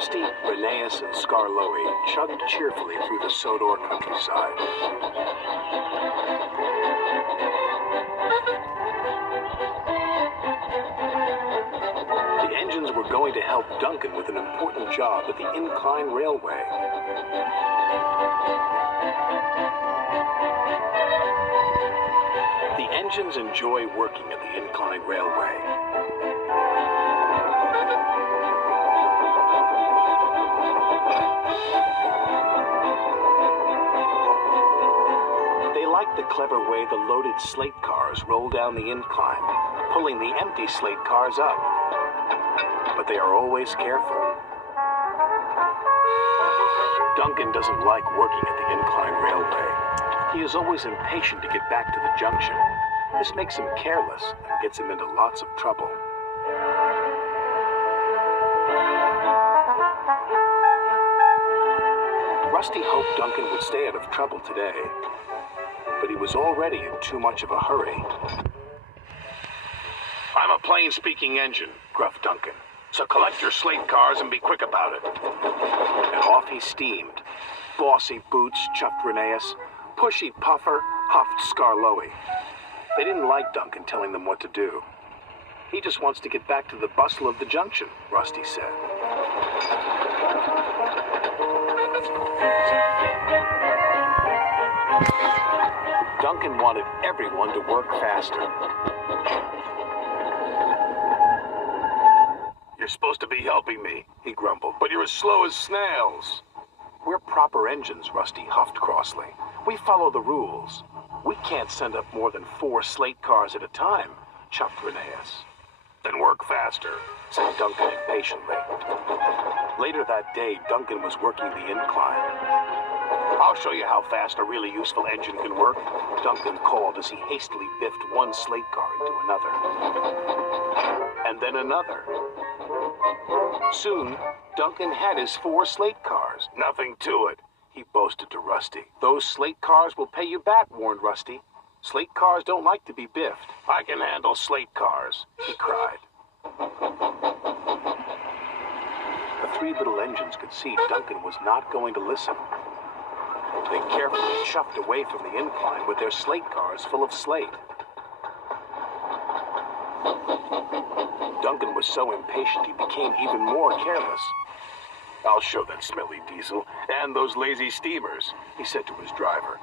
Rusty, Rheneas, and Skarloey chugged cheerfully through the Sodor countryside. The engines were going to help Duncan with an important job at the incline railway. The engines enjoy working at the incline railway. They like the clever way the loaded slate cars roll down the incline, pulling the empty slate cars up. But they are always careful. Duncan doesn't like working at the incline railway. He is always impatient to get back to the junction. This makes him careless and gets him into lots of trouble. Rusty hoped Duncan would stay out of trouble today, but he was already in too much of a hurry. "I'm a plain-speaking engine," gruffed Duncan, "so collect your slate cars and be quick about it." And off he steamed. Bossy boots, chuffed Rheneas. Pushy puffer, huffed Skarloey. They didn't like Duncan telling them what to do. "He just wants to get back to the bustle of the junction," Rusty said. Duncan wanted everyone to work faster. "You're supposed to be helping me," he grumbled, "but you're as slow as snails." "We're proper engines," Rusty huffed crossly. "We follow the rules. We can't send up more than 4 slate cars at a time," chuffed Rheneas. "Then work faster," said Duncan impatiently. Later that day, Duncan was working the incline. "I'll show you how fast a really useful engine can work," Duncan called as he hastily biffed one slate car into another. And then another. Soon, Duncan had his 4 slate cars. "Nothing to it," he boasted to Rusty. "Those slate cars will pay you back," warned Rusty. "Slate cars don't like to be biffed." "I can handle slate cars," he cried. The 3 little engines could see Duncan was not going to listen. They carefully chuffed away from the incline with their slate cars full of slate. Duncan was so impatient he became even more careless. "I'll show that smelly diesel and those lazy steamers," he said to his driver.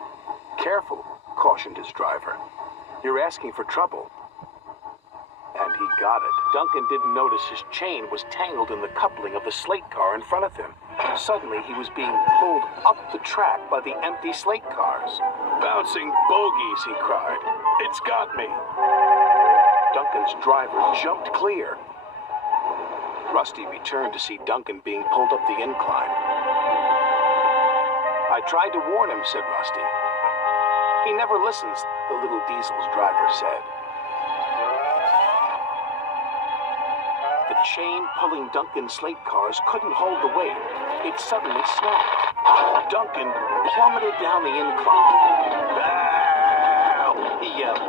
"Careful," cautioned his driver. "You're asking for trouble." And he got it. Duncan didn't notice his chain was tangled in the coupling of the slate car in front of him. Suddenly, he was being pulled up the track by the empty slate cars. "Bouncing bogies," he cried. "It's got me." Duncan's driver jumped clear. Rusty returned to see Duncan being pulled up the incline. "I tried to warn him," said Rusty. "He never listens," the little diesel's driver said. The chain pulling Duncan's slate cars couldn't hold the weight. It suddenly snapped. Duncan plummeted down the incline. "Ow!" he yelled.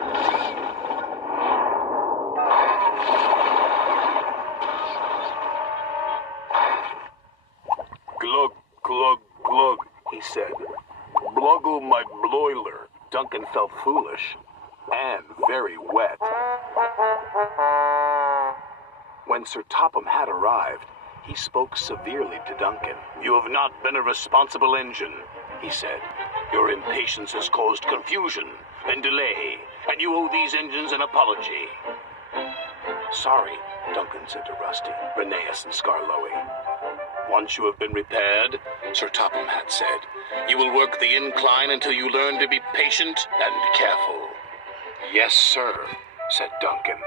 "Glug, glug, glug," he said. "Bluggle my bloiler." Duncan felt foolish and very wet. When Sir Topham had arrived, he spoke severely to Duncan. "You have not been a responsible engine," he said. "Your impatience has caused confusion and delay, and you owe these engines an apology." "Sorry," Duncan said to Rusty, Rheneas, and Skarloey. "Once you have been repaired," Sir Topham had said, "you will work the incline until you learn to be patient and careful." "Yes, sir," said Duncan.